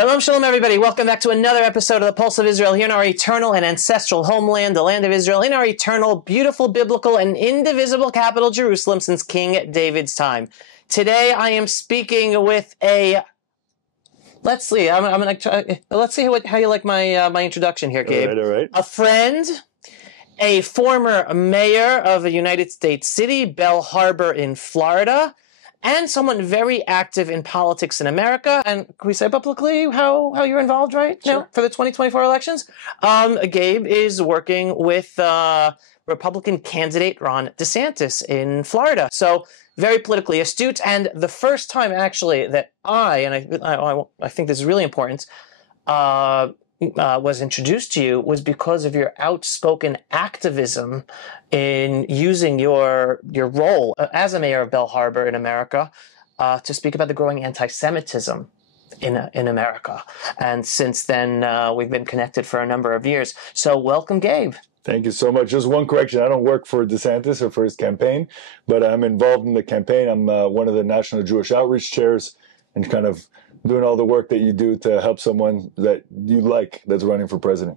Shalom, shalom, everybody. Welcome back to another episode of the Pulse of Israel here in our eternal and ancestral homeland, the land of Israel, in our eternal, beautiful, biblical, and indivisible capital, Jerusalem, since King David's time. Today, I am speaking with a... Let's see. I'm gonna try. Let's see how you like my introduction here, Gabe. All right. A friend, a former mayor of a United States city, Belle Harbor in Florida, and someone very active in politics in America. And can we say publicly how you're involved, right? Sure. Now, for the 2024 elections? Gabe is working with Republican candidate Ron DeSantis in Florida. So very politically astute. And the first time, actually, that I think this is really important, was introduced to you was because of your outspoken activism in using your role as a mayor of Belle Harbor in America to speak about the growing anti-Semitism in America. And since then, we've been connected for a number of years. So welcome, Gabe. Thank you so much. Just one correction. I don't work for DeSantis or for his campaign, but I'm involved in the campaign. I'm one of the National Jewish Outreach Chairs and kind of doing all the work that you do to help someone that you like that's running for president.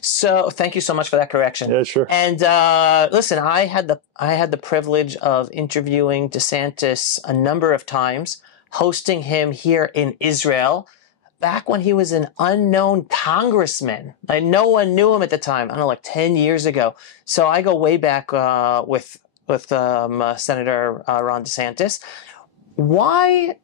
So thank you so much for that correction. Yeah, sure. And listen, I had the privilege of interviewing DeSantis a number of times, hosting him here in Israel, back when he was an unknown congressman. Like, no one knew him at the time. I don't know, like 10 years ago. So I go way back with Senator Ron DeSantis. Why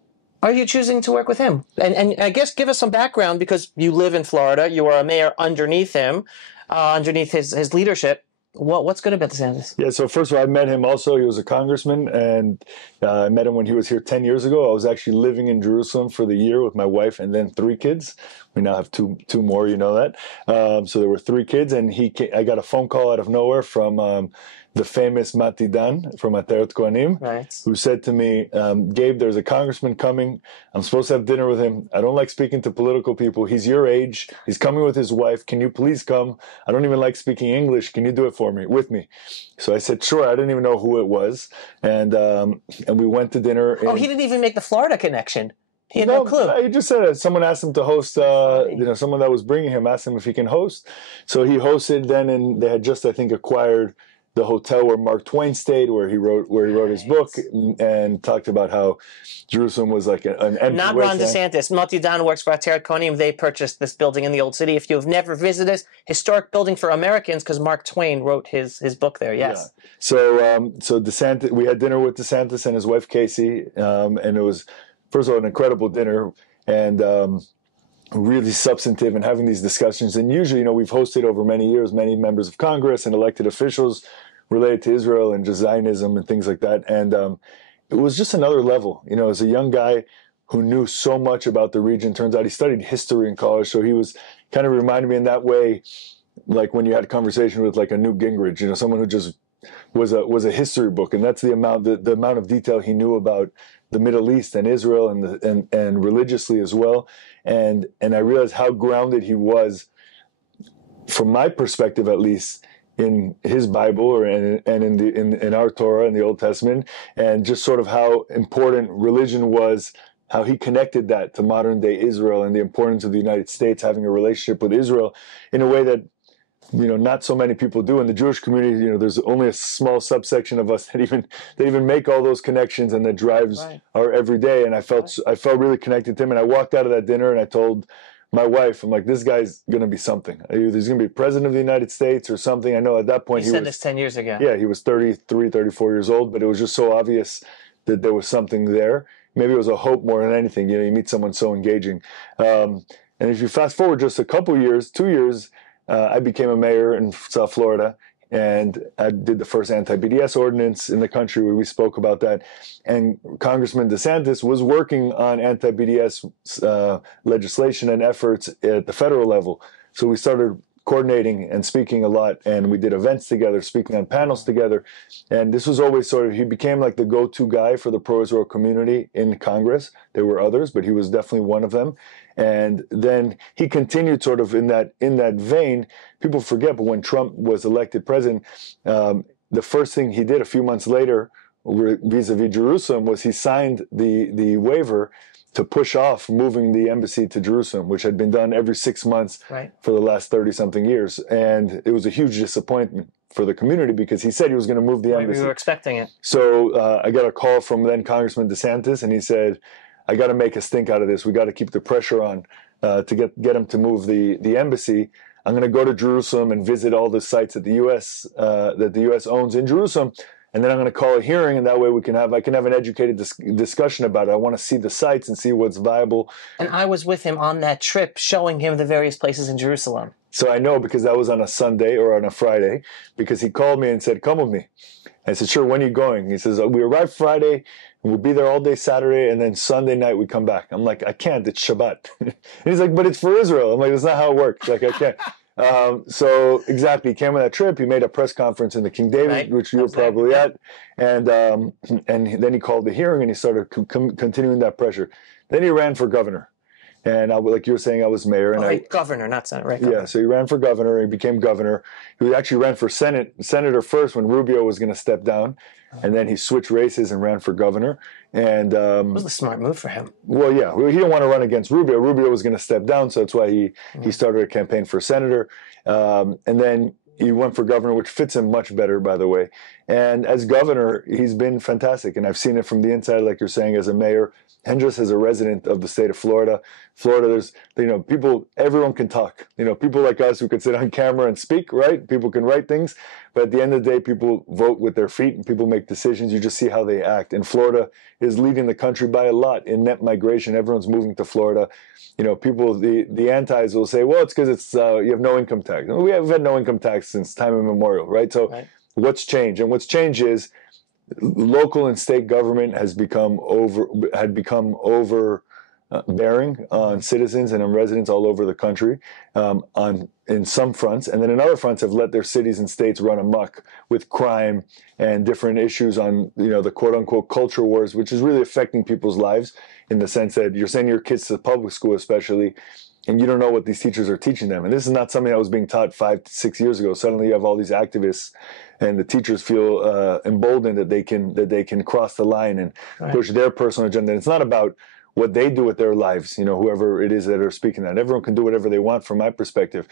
are you choosing to work with him? And I guess give us some background, because you live in Florida. You are a mayor underneath him, underneath his leadership. What's good about DeSantis? Yeah, so first of all, I met him also. He was a congressman, and I met him when he was here 10 years ago. I was actually living in Jerusalem for the year with my wife and then 3 kids. We now have two more, you know that. So there were 3 kids, and I got a phone call out of nowhere from the famous Mati Dan from Ateret Kohanim, Right. who said to me, Gabe, there's a congressman coming. I'm supposed to have dinner with him. I don't like speaking to political people. He's your age. He's coming with his wife. Can you please come? I don't even like speaking English. Can you do it with me? So I said, sure. I didn't even know who it was. And we went to dinner. Oh, he didn't even make the Florida connection. He had no clue. He just said someone asked him to host, someone that was bringing him asked him if he can host. So he hosted then, and they had just, I think, acquired the hotel where Mark Twain stayed, where he wrote his book, and talked about how Jerusalem was like an empty Not Ron wasteland. DeSantis. Mati Dan works for Ateret Kohanim. They purchased this building in the Old City. If you have never visited this historic building for Americans, because Mark Twain wrote his book there. Yes. Yeah. So DeSantis, we had dinner with DeSantis and his wife Casey, and it was, first of all, an incredible dinner, and really substantive, and having these discussions. And usually, we've hosted over many years many members of Congress and elected officials related to Israel and just Zionism and things like that. And it was just another level. As a young guy who knew so much about the region, turns out he studied history in college, so he was kind of reminded me in that way, like when you had a conversation with like a Newt Gingrich, someone who just was a history book. And that's the amount of detail he knew about the Middle East and Israel and religiously as well. And I realized how grounded he was, from my perspective at least, in his Bible and in our Torah in the Old Testament, and just sort of how important religion was, how he connected that to modern day Israel and the importance of the United States having a relationship with Israel in a way that not so many people do. In the Jewish community, there's only a small subsection of us that even make all those connections and that drives our everyday. And I felt really connected to him. And I walked out of that dinner and I told my wife, I'm like, this guy's going to be something. Either he's going to be president of the United States or something. I know at that point he said this 10 years ago. Yeah, he was 33, 34 years old, but it was just so obvious that there was something there. Maybe it was a hope more than anything. You meet someone so engaging. And if you fast forward just a couple years, 2 years, I became a mayor in South Florida, and I did the first anti-BDS ordinance in the country, where we spoke about that. And Congressman DeSantis was working on anti-BDS legislation and efforts at the federal level. So we started coordinating and speaking a lot, and we did events together, speaking on panels together. And this was always he became like the go-to guy for the pro-Israel community in Congress. There were others, but he was definitely one of them. And then he continued sort of in that vein. People forget, but when Trump was elected president, the first thing he did a few months later vis-a-vis Jerusalem was he signed the waiver to push off moving the embassy to Jerusalem, which had been done every 6 months Right. for the last 30-something years. And it was a huge disappointment for the community because he said he was going to move the embassy. We were expecting it. So I got a call from then Congressman DeSantis, and he said, I got to make a stink out of this. We got to keep the pressure on to get him to move the embassy. I'm going to go to Jerusalem and visit all the sites that the U.S. owns in Jerusalem. And then I'm going to call a hearing, and that way I can have an educated discussion about it. I want to see the sites and see what's viable. And I was with him on that trip, showing him the various places in Jerusalem. So I know because that was on a Sunday or on a Friday, because he called me and said, come with me. I said, sure, when are you going? He says, we arrive Friday, and we'll be there all day Saturday, and then Sunday night we come back. I'm like, I can't, it's Shabbat. And he's like, but it's for Israel. I'm like, that's not how it works. Like, I can't. So exactly, he came on that trip. He made a press conference in the King David, Right. which you were probably at, and then he called the hearing and he started continuing that pressure. Then he ran for governor, and like you were saying, I was mayor, and governor, not senator, right? Yeah, so he ran for governor. He became governor. He actually ran for senator first when Rubio was going to step down, and then he switched races and ran for governor. And it was a smart move for him. Well, yeah, he didn't want to run against Rubio. Rubio was going to step down, so that's why he started a campaign for senator. And then he went for governor, which fits him much better, by the way. And as governor, he's been fantastic, and I've seen it from the inside, like you're saying, as a mayor. And just as a resident of the state of Florida, there's, people, everyone can talk. People like us who could sit on camera and speak, right? People can write things. But at the end of the day, people vote with their feet and people make decisions. You just see how they act. And Florida is leading the country by a lot in net migration. Everyone's moving to Florida. People, the antis will say, well, it's because you have no income tax. We've had no income tax since time immemorial, right? So What's changed? And what's changed is local and state government had become overbearing on citizens and on residents all over the country, in some fronts, and then in other fronts have let their cities and states run amok with crime and different issues on the quote unquote culture wars, which is really affecting people's lives in the sense that you're sending your kids to public school, especially, and you don't know what these teachers are teaching them. And this is not something that was being taught 5 to 6 years ago. Suddenly you have all these activists, and the teachers feel emboldened that they can cross the line and push their personal agenda. And it's not about what they do with their lives, whoever it is that are speaking that. Everyone can do whatever they want from my perspective,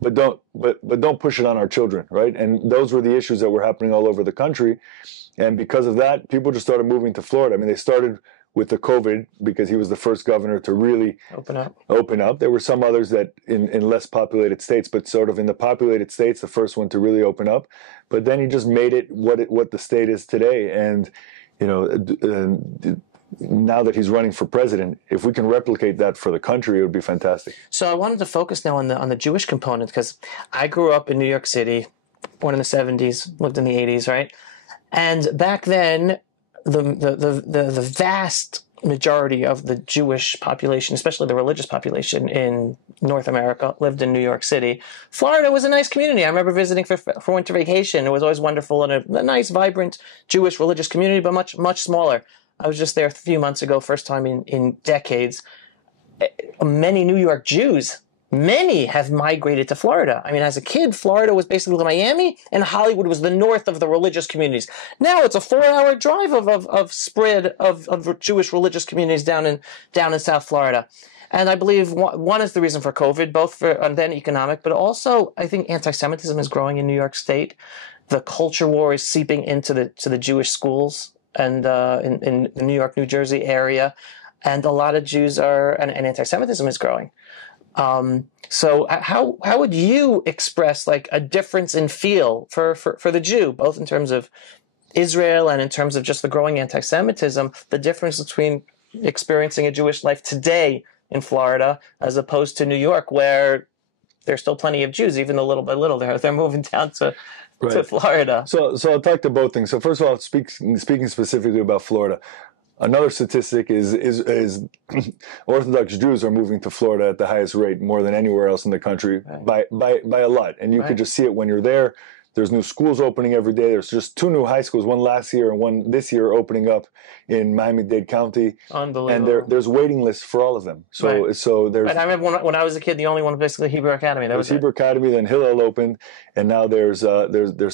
but don't push it on our children, right? And those were the issues that were happening all over the country. And because of that, people just started moving to Florida. I mean, they started with the COVID because he was the first governor to really open up. There were some others that in less populated states, but sort of in the populated states, the first one to really open up. But then he just made it what the state is today. And, now that he's running for president, if we can replicate that for the country, it would be fantastic. So I wanted to focus now on the Jewish component, because I grew up in New York City, born in the 70s, lived in the 80s, right? And back then, the vast majority of the Jewish population, especially the religious population in North America, lived in New York City. Florida was a nice community. I remember visiting for winter vacation. It was always wonderful and a nice, vibrant Jewish religious community, but much, much smaller. I was just there a few months ago, first time in decades. Many New York Jews, many have migrated to Florida. I mean, as a kid, Florida was basically Miami, and Hollywood was the north of the religious communities. Now it's a 4-hour drive of spread of Jewish religious communities down in South Florida. And I believe one is the reason for COVID, both for and then economic, but also I think anti-Semitism is growing in New York State. The culture war is seeping into the Jewish schools and in the New York, New Jersey area, and a lot of Jews and anti-Semitism is growing. So how would you express like a difference in feel for the Jew, both in terms of Israel and in terms of just the growing anti-Semitism, the difference between experiencing a Jewish life today in Florida as opposed to New York, where there's still plenty of Jews, even though little by little they're moving down to Florida. So I'll talk to both things. So first of all, speaking specifically about Florida, another statistic is Orthodox Jews are moving to Florida at the highest rate, more than anywhere else in the country, by a lot. And you could just see it when you're there. There's new schools opening every day. There's just 2 new high schools, one last year and one this year, opening up in Miami-Dade County. Unbelievable. And there's waiting lists for all of them. So there's. And I remember when I was a kid, the only one was basically Hebrew Academy. That was Hebrew Academy, then Hillel opened, and now there's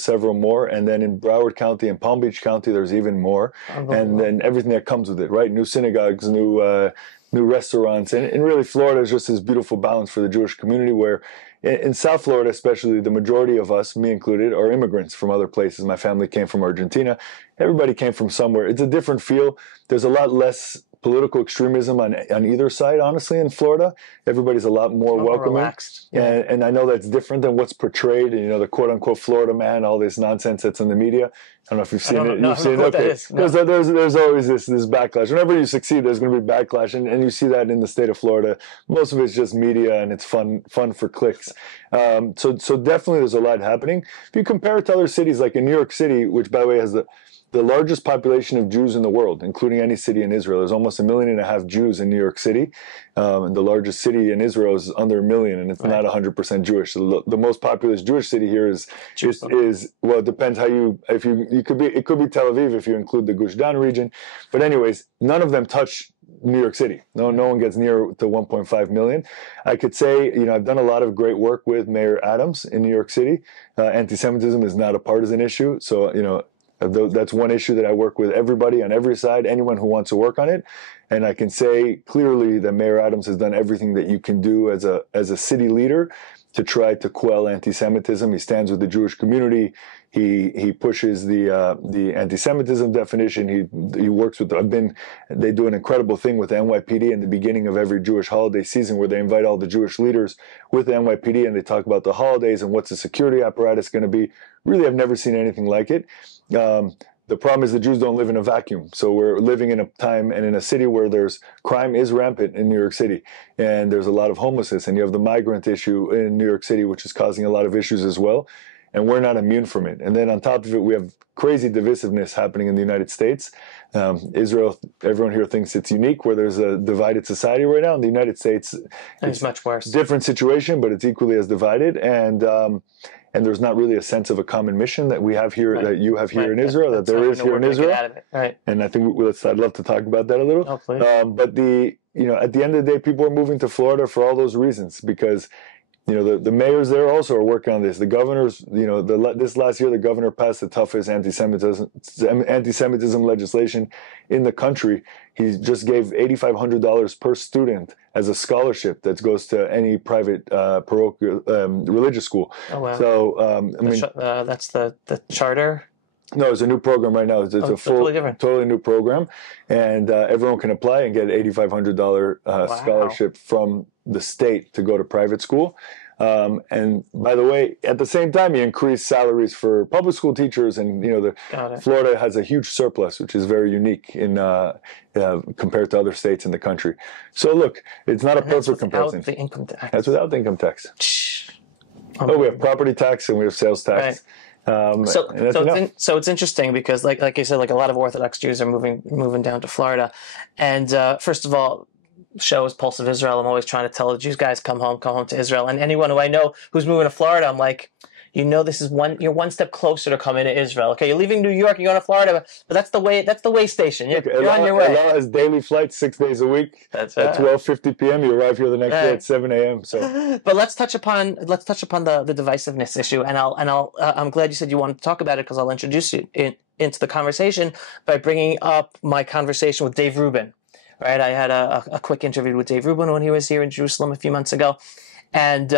several more. And then in Broward County and Palm Beach County, there's even more. And then everything that comes with it, right? New synagogues, new new restaurants. And really, Florida is just this beautiful balance for the Jewish community where in South Florida, especially, the majority of us, me included, are immigrants from other places. My family came from Argentina. Everybody came from somewhere. It's a different feel. There's a lot less political extremism on either side, honestly, in Florida. Everybody's a lot more welcoming. Relaxed. Yeah. And I know that's different than what's portrayed, the quote-unquote Florida man, all this nonsense that's in the media. I don't know if you've seen it. You've seen it. Okay. No. There's always this backlash. Whenever you succeed, there's going to be backlash, and you see that in the state of Florida. Most of it's just media, and it's fun for clicks. So definitely there's a lot happening. If you compare it to other cities, like in New York City, which, by the way, has the largest population of Jews in the world, including any city in Israel. There's almost 1.5 million Jews in New York City. And the largest city in Israel is under 1 million, and it's not 100% Jewish. So the most populous Jewish city here is well, it depends how it could be Tel Aviv if you include the Gush Dan region. But anyways, none of them touch New York City. No one gets near to 1.5 million. I could say, I've done a lot of great work with Mayor Adams in New York City. Anti-Semitism is not a partisan issue. So, that's one issue that I work with everybody on every side, anyone who wants to work on it. And I can say clearly that Mayor Adams has done everything that you can do as a city leader to try to quell anti-Semitism. He stands with the Jewish community. He pushes the anti-Semitism definition. He works with. They do an incredible thing with the NYPD in the beginning of every Jewish holiday season, where they invite all the Jewish leaders with the NYPD and they talk about the holidays and what's the security apparatus going to be. Really, I've never seen anything like it. The problem is the Jews don't live in a vacuum. So we're living in a time and in a city where crime is rampant in New York City, and there's a lot of homelessness, and you have the migrant issue in New York City, which is causing a lot of issues as well. And we're not immune from it. And then on top of it, we have crazy divisiveness happening in the United States. Israel, everyone here thinks it's unique, where there's a divided society right now. In the United States, it's much worse. Different situation, but it's equally as divided. And there's not really a sense of a common mission that we have here, that you have here in Israel, that there is here in Israel. Right. And I think I'd love to talk about that a little. Oh, please. But at the end of the day, people are moving to Florida for all those reasons, because the mayors there also are working on this. The governors, this last year, the governor passed the toughest anti-Semitism legislation in the country. He just gave $8,500 per student as a scholarship that goes to any private parochial religious school. Oh, wow. So, that's the charter? No, it's a new program right now. It's a full, totally new program, and everyone can apply and get $8,500 scholarship from the state to go to private school. And by the way, at the same time, you increase salaries for public school teachers, and Florida has a huge surplus, which is very unique in compared to other states in the country. So look, it's not a perfect comparison. That's without the income tax. That's without the income tax. Oh, we have property tax and we have sales tax. Right. So it's interesting because, like you said, like a lot of Orthodox Jews are moving down to Florida, and first of all, show is Pulse of Israel. I'm always trying to tell the Jews guys, come home to Israel. And anyone who I know who's moving to Florida, I'm like, this is you're one step closer to coming to Israel. Okay, you're leaving New York, you're going to Florida, but that's the way station. You're on your way. Allah has daily flights 6 days a week. That's right. At 12:50 p.m. You arrive here the next day at 7 a.m. So, but let's touch upon the divisiveness issue, and I'm glad you said you wanted to talk about it, because I'll introduce you into the conversation by bringing up my conversation with Dave Rubin. Right, I had a quick interview with Dave Rubin when he was here in Jerusalem a few months ago, and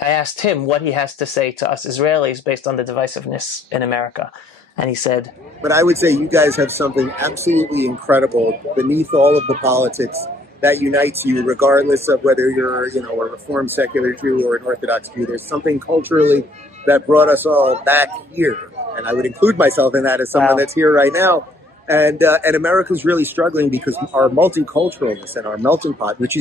I asked him what he has to say to us Israelis based on the divisiveness in America, and he said, "But I would say you guys have something absolutely incredible beneath all of the politics that unites you, regardless of whether you're a Reformed secular Jew or an Orthodox Jew. There's something culturally that brought us all back here, and I would include myself in that as someone that's here right now." And America's really struggling because our multiculturalness and our melting pot, which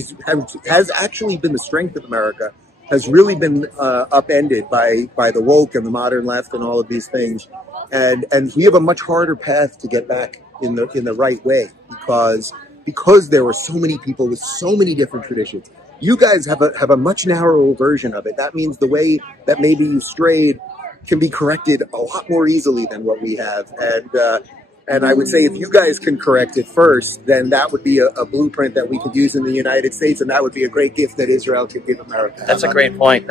has actually been the strength of America, has really been upended by the woke and the modern left and all of these things. And we have a much harder path to get back in the right way because there were so many people with so many different traditions. You guys have a much narrower version of it. That means the way that maybe you strayed can be corrected a lot more easily than what we have. And I would say if you guys can correct it first, then that would be a blueprint that we could use in the United States, and that would be a great gift that Israel could give America. That's a great point.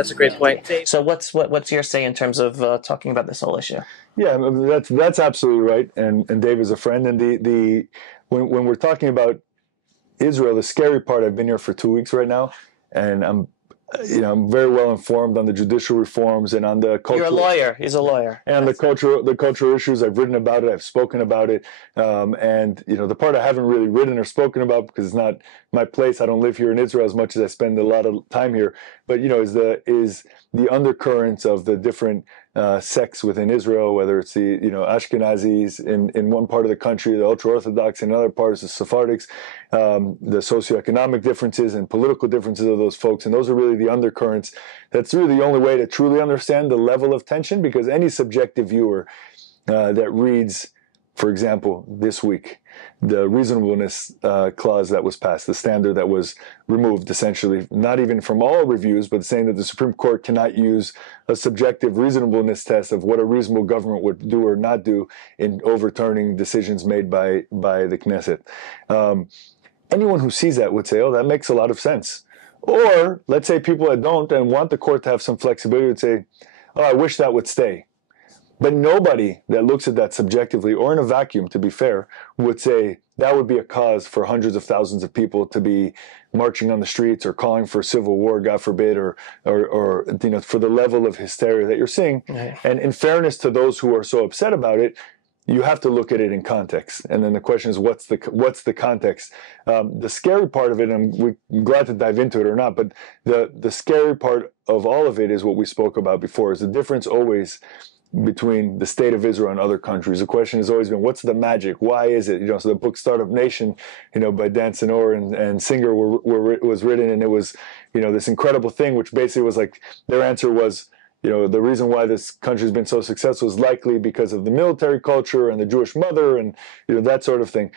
So what's your say in terms of talking about this whole issue? Yeah, that's absolutely right. And Dave is a friend. And when we're talking about Israel, the scary part, I've been here for 2 weeks right now, and I'm very well informed on the judicial reforms and on the cultural. You're a lawyer. He's a lawyer. And the cultural issues. I've written about it. I've spoken about it. And the part I haven't really written or spoken about because it's not my place. I don't live here in Israel as much as I spend a lot of time here. But is the undercurrents of the different sects within Israel, whether it's the Ashkenazis in one part of the country, the ultra-Orthodox in other parts, the Sephardics, the socioeconomic differences and political differences of those folks. And those are really the undercurrents. That's really the only way to truly understand the level of tension, because any subjective viewer that reads, for example, this week, the reasonableness clause that was passed, the standard that was removed, essentially, not even from all reviews, but saying that the Supreme Court cannot use a subjective reasonableness test of what a reasonable government would do or not do in overturning decisions made by the Knesset. Anyone who sees that would say, oh, that makes a lot of sense. Or let's say people that don't and want the court to have some flexibility would say, oh, I wish that would stay. But nobody that looks at that subjectively or in a vacuum, to be fair, would say that would be a cause for hundreds of thousands of people to be marching on the streets or calling for civil war, God forbid, or for the level of hysteria that you're seeing. Right. And in fairness to those who are so upset about it, you have to look at it in context. And then the question is, what's the context? The scary part of it, and I'm glad to dive into it or not, but the scary part of all of it is what we spoke about before, is the difference always between the state of Israel and other countries. The question has always been, what's the magic? Why is it? So the book Startup Nation, by Dan Senor and Singer was written, and it was, this incredible thing, which basically was like, their answer was, the reason why this country has been so successful is likely because of the military culture and the Jewish mother and, that sort of thing.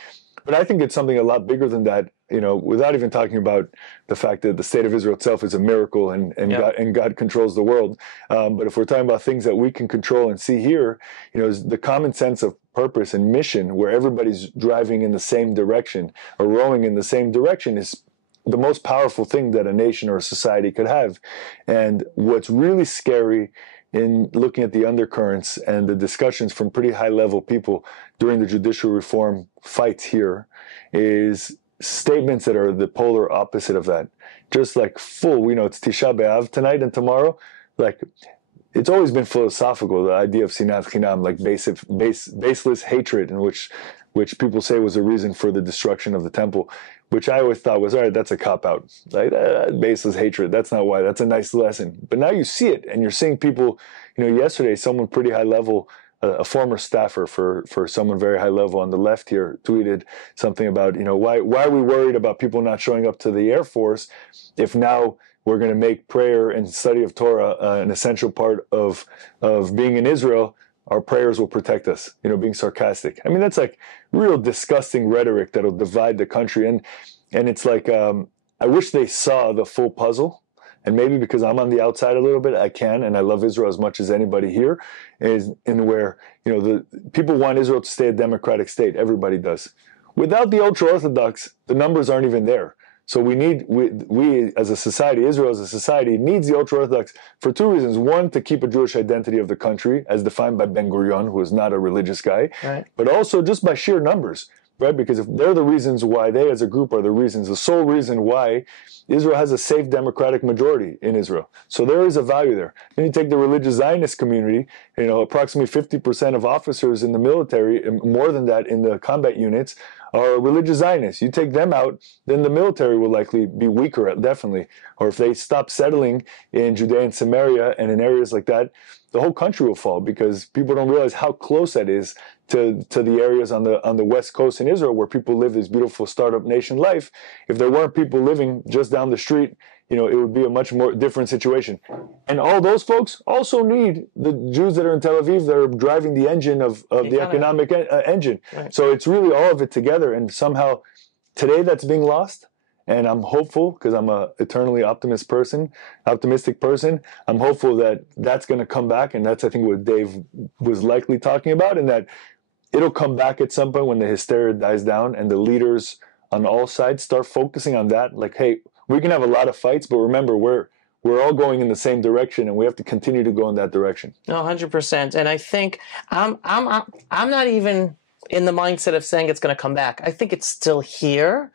But I think it's something a lot bigger than that, without even talking about the fact that the state of Israel itself is a miracle and God controls the world. But if we're talking about things that we can control and see here, is the common sense of purpose and mission, where everybody's driving in the same direction or rowing in the same direction, is the most powerful thing that a nation or a society could have. And what's really scary in looking at the undercurrents and the discussions from pretty high-level people during the judicial reform fights here is statements that are the polar opposite of that. Just like it's Tisha B'Av tonight and tomorrow, like it's always been philosophical, the idea of sinat chinam, like baseless hatred, in which people say was a reason for the destruction of the temple, which I always thought was, all right, that's a cop-out. Like, baseless hatred, that's not why. That's a nice lesson. But now you see it, and you're seeing people, yesterday, someone pretty high level, a former staffer for someone very high level on the left here, tweeted something about, why are we worried about people not showing up to the Air Force if now we're going to make prayer and study of Torah an essential part of being in Israel? Our prayers will protect us, being sarcastic. I mean, that's like real disgusting rhetoric that'll divide the country. And it's like, I wish they saw the full puzzle. And maybe because I'm on the outside a little bit, I can, and I love Israel as much as anybody here, is in where, the people want Israel to stay a democratic state. Everybody does. Without the ultra-Orthodox, the numbers aren't even there. So we as a society, Israel as a society, needs the ultra-Orthodox for two reasons. One, to keep a Jewish identity of the country, as defined by Ben-Gurion, who is not a religious guy, right. But also just by sheer numbers, right? Because if they're the reasons why, they as a group are the sole reason why Israel has a safe democratic majority in Israel. So there is a value there. Then you take the religious Zionist community, approximately 50% of officers in the military, and more than that in the combat units, are religious Zionists. You take them out, then the military will likely be weaker, definitely. Or if they stop settling in Judea and Samaria and in areas like that, the whole country will fall, because people don't realize how close that is to the areas on the west coast in Israel where people live this beautiful startup nation life. If there weren't people living just down the street, it would be a much more different situation. And all those folks also need the Jews that are in Tel Aviv that are driving the engine of the economic engine. Right. So it's really all of it together. And somehow today that's being lost. And I'm hopeful, because I'm an eternally optimistic person. I'm hopeful that that's going to come back. And that's, I think, what Dave was likely talking about, and that it'll come back at some point when the hysteria dies down and the leaders on all sides start focusing on that. Like, hey, we can have a lot of fights, but remember, we're all going in the same direction, and we have to continue to go in that direction. No, 100%. And I think I'm not even in the mindset of saying it's going to come back. I think it's still here.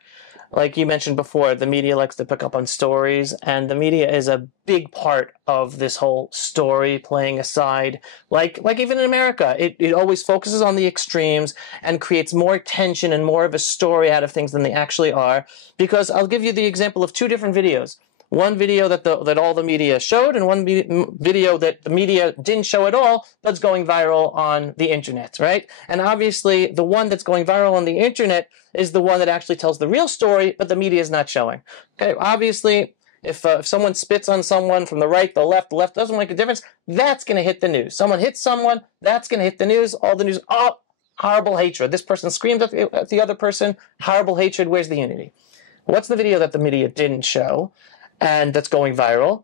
like you mentioned before, the media likes to pick up on stories, and the media is a big part of this whole story playing aside. Like even in America, it always focuses on the extremes and creates more tension and more of a story out of things than they actually are. Because I'll give you the example of two different videos. One video that all the media showed, and one video that the media didn't show at all, but's going viral on the internet, right? And obviously, the one that's going viral on the internet is the one that actually tells the real story, but the media is not showing. Okay, obviously, if someone spits on someone from the left doesn't make a difference, that's going to hit the news. Someone hits someone, that's going to hit the news. All the news, oh, horrible hatred. This person screamed at the other person, horrible hatred. Where's the unity? What's the video that the media didn't show? And that's going viral.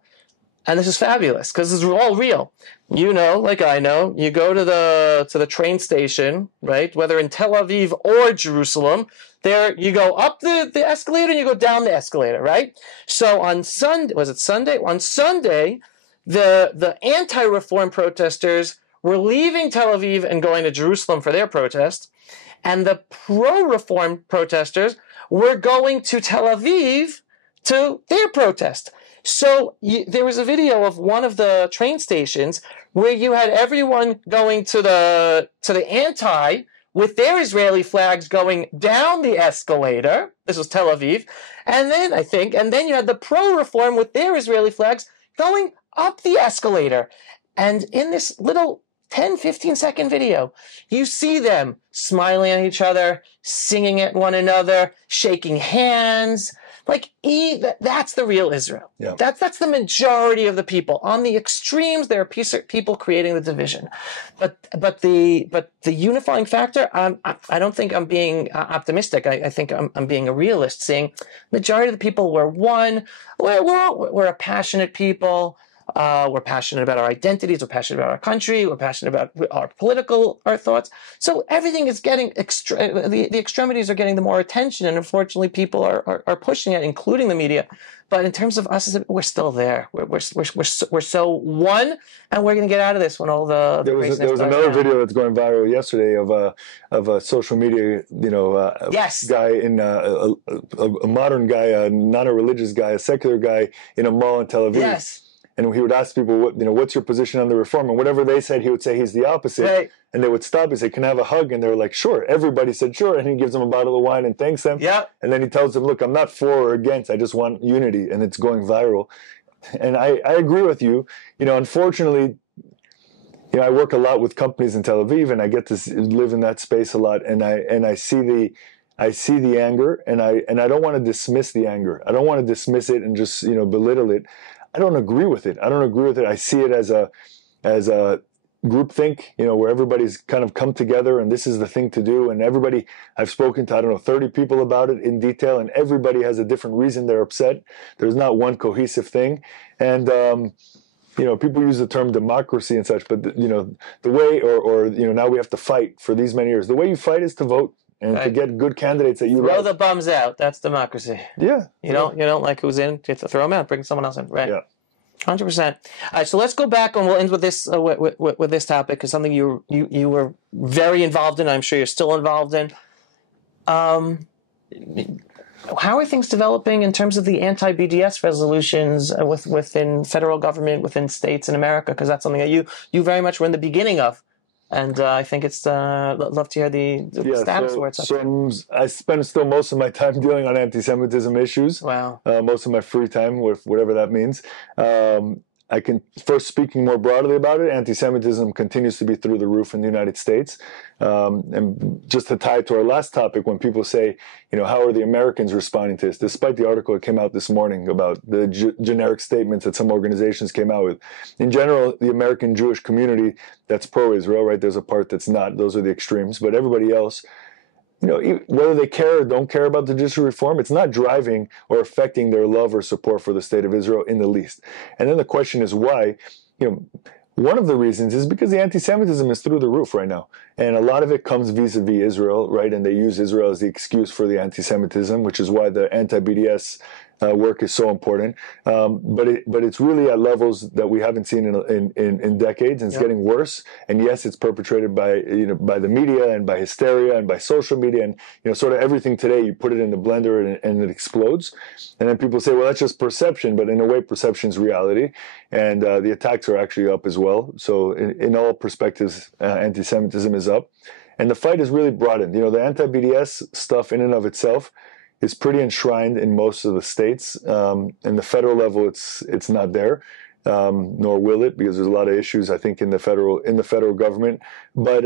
And this is fabulous because this is all real. You know, like I know, you go to the train station, right? Whether in Tel Aviv or Jerusalem, there you go up the escalator and you go down the escalator, right? So on Sunday, was it Sunday? On Sunday, the anti-reform protesters were leaving Tel Aviv and going to Jerusalem for their protest, and the pro-reform protesters were going to Tel Aviv to their protest. So there was a video of one of the train stations where you had everyone going to the anti with their Israeli flags going down the escalator. This was Tel Aviv. And then you had the pro-reform with their Israeli flags going up the escalator. And in this little 10, 15-second video, you see them smiling at each other, singing at one another, shaking hands. Like, that's the real Israel. Yeah. That's the majority of the people. On the extremes, there are people creating the division. But the unifying factor, I don't think I'm being optimistic. I think I'm being a realist, saying majority of the people were one. We're a passionate people. We're passionate about our identities. We're passionate about our country. We're passionate about our thoughts. So everything is getting the extremities are getting the more attention, and unfortunately, people are pushing it, including the media. But in terms of us, we're still there. We're so one, and we're going to get out of this when all the there was another video that's going viral yesterday of a social media yes. guy in a modern guy, not a religious guy, a secular guy in a mall in Tel Aviv. Yes. And he would ask people, what's your position on the reform? And whatever they said, he would say he's the opposite. Right. And they would stop and say, can I have a hug? And they were like, sure. Everybody said, sure. And he gives them a bottle of wine and thanks them. Yeah. And then he tells them, look, I'm not for or against. I just want unity. And it's going viral. And I agree with you. Unfortunately, I work a lot with companies in Tel Aviv, and I get to live in that space a lot. And I see the anger, and I don't want to dismiss the anger. I don't want to dismiss it and just belittle it. I don't agree with it. I see it as a groupthink, where everybody's kind of come together and this is the thing to do. And everybody, I've spoken to, 30 people about it in detail, and everybody has a different reason they're upset. There's not one cohesive thing. And, people use the term democracy and such, but the way, or now we have to fight for these many years. The way you fight is to vote. And right. to get good candidates that you throw the bums out. That's democracy. Yeah. You don't like who's in. You have to throw them out. Bring someone else in. Right. Yeah. 100%. All right. So let's go back and we'll end with this with this topic, because something you were very involved in. I'm sure you're still involved in. How are things developing in terms of the anti-BDS resolutions within federal government, within states in America? Because that's something that you very much were in the beginning of. And I think it's love to hear the status where it's up. So I spend still most of my time dealing on anti-Semitism issues. Wow. Most of my free time, with whatever that means. I can first, speaking more broadly about it, anti-Semitism continues to be through the roof in the United States. And just to tie it to our last topic, when people say, how are the Americans responding to this? Despite the article that came out this morning about the generic statements that some organizations came out with. In general, the American Jewish community that's pro-Israel, right? There's a part that's not. Those are the extremes. But everybody else, whether they care or don't care about the judicial reform, it's not driving or affecting their love or support for the state of Israel in the least. And then the question is why. One of the reasons is because the anti-Semitism is through the roof right now. And a lot of it comes vis-a-vis Israel, right? And they use Israel as the excuse for the anti-Semitism, which is why the anti-BDS work is so important. But it's really at levels that we haven't seen in decades, and it's getting worse. And yes, it's perpetrated by the media and by hysteria and by social media, and sort of everything today. You put it in the blender and it explodes, and then people say, well, that's just perception. But in a way, perception is reality, and the attacks are actually up as well. So in all perspectives, anti-Semitism is up. And the fight is really broadened. The anti-BDS stuff in and of itself is pretty enshrined in most of the states. And the federal level, it's not there, nor will it, because there's a lot of issues, I think, in the federal government. But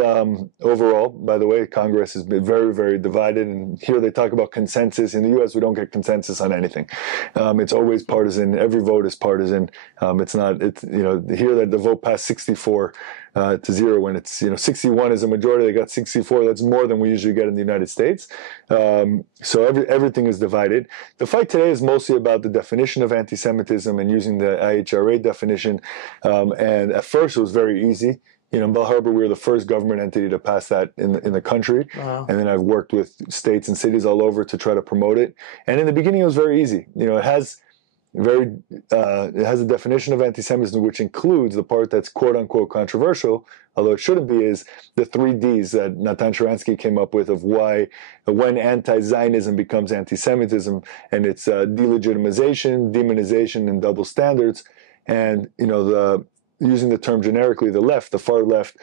overall, by the way, Congress has been very, very divided. And here they talk about consensus. In the U.S., we don't get consensus on anything. It's always partisan. Every vote is partisan. It's not. Here that the vote passed 64 to 0 when it's 61 is a majority. They got 64. That's more than we usually get in the United States. So everything is divided. The fight today is mostly about the definition of anti-Semitism and using the IHRA definition. And at first, it was very easy. In Bell Harbor, we were the first government entity to pass that in the country. Wow. And then I've worked with states and cities all over to try to promote it. And in the beginning, it was very easy. It has a definition of anti-Semitism, which includes the part that's quote unquote controversial, although it shouldn't be, is the 3 Ds that Natan Sharansky came up with of when anti-Zionism becomes anti-Semitism, and it's delegitimization, demonization, and double standards. And using the term generically, the far left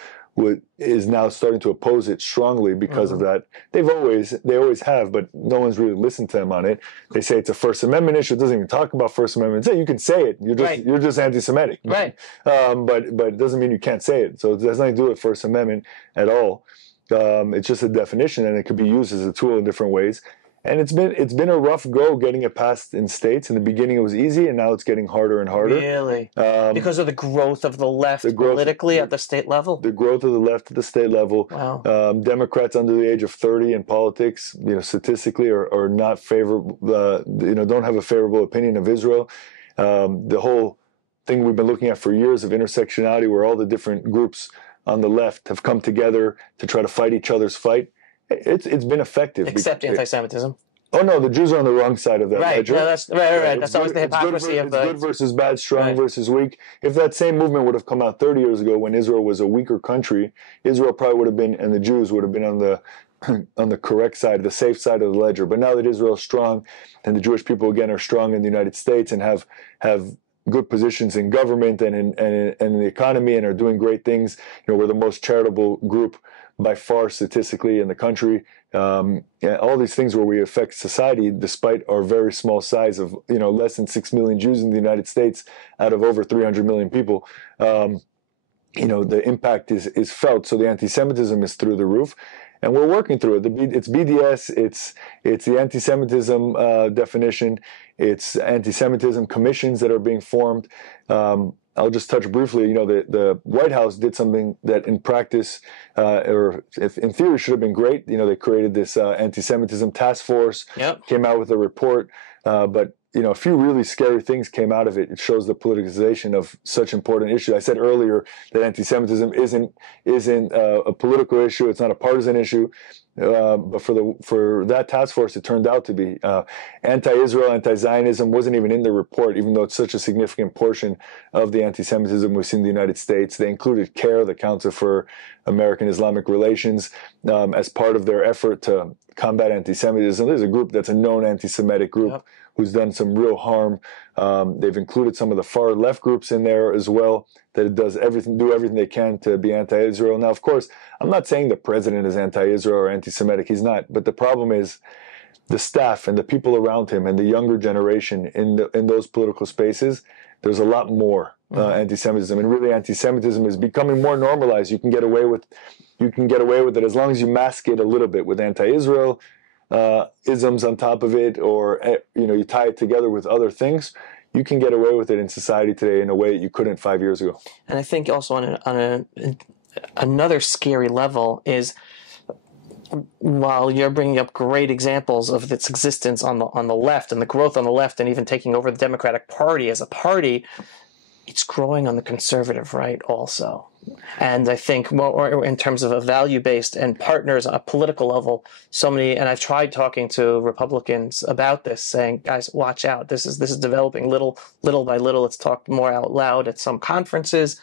is now starting to oppose it strongly because of that. They always have, but no one's really listened to them on it. They say it's a First Amendment issue. It doesn't even talk about First Amendment. You can say it. You're just anti-Semitic. Right. But it doesn't mean you can't say it. So it has nothing to do with First Amendment at all. It's just a definition, and it could be used as a tool in different ways. And it's been a rough go getting it passed in states. In the beginning, it was easy, and now it's getting harder and harder. Really? Because of the growth of the left politically at the state level? The growth of the left at the state level. Wow. Democrats under the age of 30 in politics, statistically, are not favorable. Don't have a favorable opinion of Israel. The whole thing we've been looking at for years of intersectionality, where all the different groups on the left have come together to try to fight each other's fight. It's been effective. Except anti-Semitism. Oh no, the Jews are on the wrong side of that ledger. No, right. That's always the hypocrisy of the... It's good versus bad, strong versus weak. If that same movement would have come out 30 years ago when Israel was a weaker country, Israel probably would have been, and the Jews would have been on the correct side, the safe side of the ledger. But now that Israel is strong, and the Jewish people again are strong in the United States and have good positions in government and in the economy and are doing great things, we're the most charitable group by far statistically in the country. All these things where we affect society despite our very small size of less than 6 million Jews in the United States out of over 300 million people. The impact is felt. So the anti-Semitism is through the roof, and we're working through it. It's BDS, it's the anti-Semitism definition, it's anti-Semitism commissions that are being formed. I'll just touch briefly. The White House did something that in practice, or if in theory, should have been great. They created this anti-Semitism task force, came out with a report, but a few really scary things came out of it. It shows the politicization of such important issues. I said earlier that anti-Semitism isn't a political issue. It's not a partisan issue. But for that task force, it turned out to be anti-Israel, anti-Zionism wasn't even in the report, even though it's such a significant portion of the anti-Semitism we see in the United States. They included CARE, the Council for American Islamic Relations, as part of their effort to combat anti-Semitism. There's a group that's a known anti-Semitic group who's done some real harm. They've included some of the far left groups in there as well, that it do everything they can to be anti-Israel. Now, of course, I'm not saying the president is anti-Israel or anti-Semitic. He's not. But the problem is the staff and the people around him and the younger generation in those political spaces. There's a lot more anti-Semitism, and really anti-Semitism is becoming more normalized. You can get away with it as long as you mask it a little bit with anti-Israel isms on top of it, or you tie it together with other things. You can get away with it in society today in a way you couldn't 5 years ago. And I think also on another scary level is, while you're bringing up great examples of its existence on the left and the growth on the left and even taking over the Democratic Party as a party, it's growing on the conservative right also. And I think more in terms of a value-based and partners on a political level, so many, and I've tried talking to Republicans about this, saying, guys, watch out. This is developing little by little. It's talked more out loud at some conferences.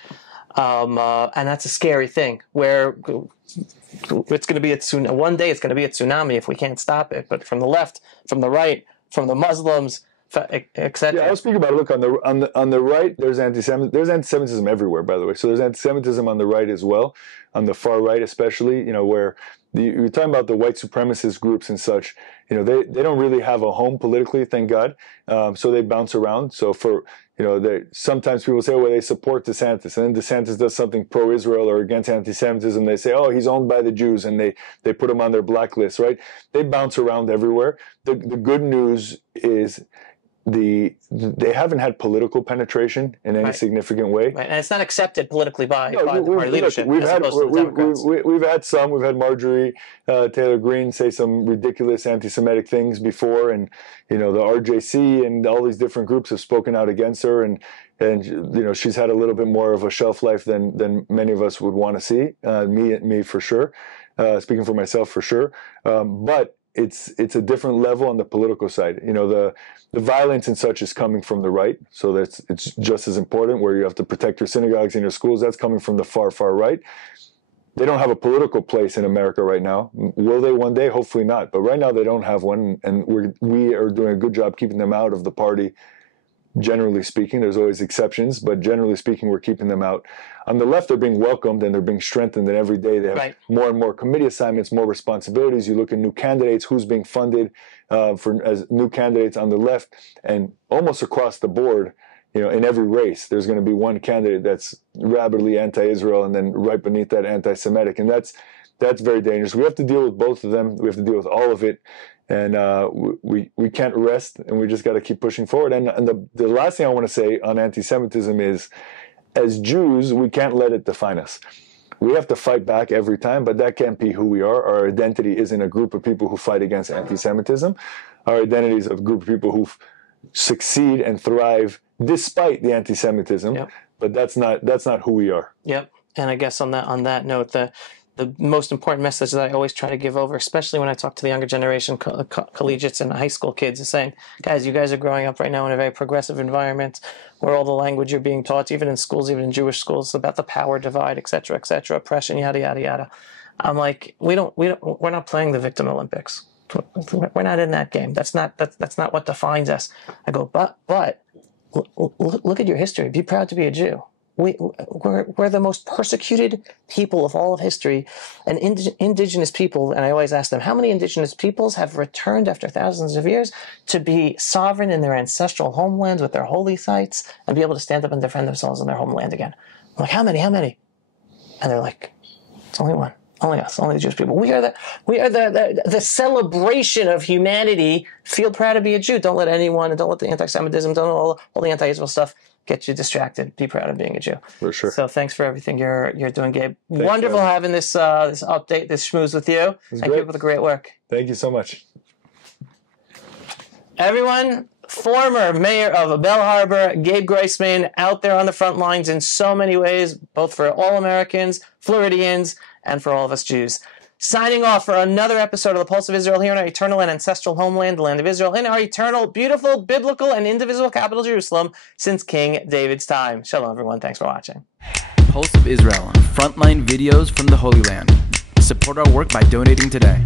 And that's a scary thing where it's going to be one day it's going to be a tsunami if we can't stop it. But from the left, from the right, from the Muslims, etc. Yeah, I was speaking about it. Look, on the right, there's anti-Semitism everywhere, by the way. So there's anti-Semitism on the right as well, on the far right especially. Where you're talking about the white supremacist groups and such. They don't really have a home politically, thank God. So they bounce around. So sometimes people say, well, they support DeSantis, and then DeSantis does something pro-Israel or against anti-Semitism. They say, oh, he's owned by the Jews, and they put him on their blacklist, right? They bounce around everywhere. The good news is they haven't had political penetration in any significant way. Right. And it's not accepted politically by the party leadership. We've had some. We've had Marjorie Taylor Greene say some ridiculous anti-Semitic things before, and the RJC and all these different groups have spoken out against her, and she's had a little bit more of a shelf life than many of us would want to see. Me for sure. Speaking for myself for sure. But it's a different level on the political side. The violence and such is coming from the right, so it's just as important, where you have to protect your synagogues and your schools. That's coming from the far right. They don't have a political place in America right now. Will they one day? Hopefully not. But right now they don't have one, and we are doing a good job keeping them out of the party. Generally speaking, there's always exceptions, but generally speaking, we're keeping them out. On the left, they're being welcomed and they're being strengthened, and every day they have more and more committee assignments, more responsibilities. You look at new candidates, who's being funded as new candidates on the left, and almost across the board, in every race, there's going to be one candidate that's rabidly anti-Israel, and then right beneath that, anti-Semitic, and that's very dangerous. We have to deal with both of them. We have to deal with all of it. And we can't rest, and we just got to keep pushing forward. And the last thing I want to say on anti-Semitism is, as Jews, we can't let it define us. We have to fight back every time, but that can't be who we are. Our identity isn't a group of people who fight against anti-Semitism. Our identity is a group of people who succeed and thrive despite the anti-Semitism. Yep. But that's not who we are. Yep. And I guess on that note, the most important message that I always try to give over, especially when I talk to the younger generation, collegiates and high school kids, is saying, guys, you guys are growing up right now in a very progressive environment where all the language you're being taught, even in schools, even in Jewish schools, about the power divide, et cetera, oppression, yada, yada, yada. I'm like, we're not playing the victim Olympics. We're not in that game. That's not what defines us. I go, but look at your history. Be proud to be a Jew. We're the most persecuted people of all of history, and indigenous people, and I always ask them, how many indigenous peoples have returned after thousands of years to be sovereign in their ancestral homelands with their holy sites and be able to stand up and defend themselves in their homeland again? I'm like, how many? And they're like, it's only one. Only us, only the Jewish people. We are the celebration of humanity. Feel proud to be a Jew. Don't let the anti-Semitism, don't let all the anti-Israel stuff get you distracted. Be proud of being a Jew. For sure. So thanks for everything you're doing, Gabe. Thanks, wonderful having this update, this schmooze with you. And keep up with the great work. Thank you so much. Everyone, former mayor of Belle Harbor, Gabe Groisman, out there on the front lines in so many ways, both for all Americans, Floridians, and for all of us Jews. Signing off for another episode of the Pulse of Israel here in our eternal and ancestral homeland, the land of Israel, in our eternal, beautiful, biblical, and indivisible capital, Jerusalem, since King David's time. Shalom, everyone. Thanks for watching. Pulse of Israel, frontline videos from the Holy Land. Support our work by donating today.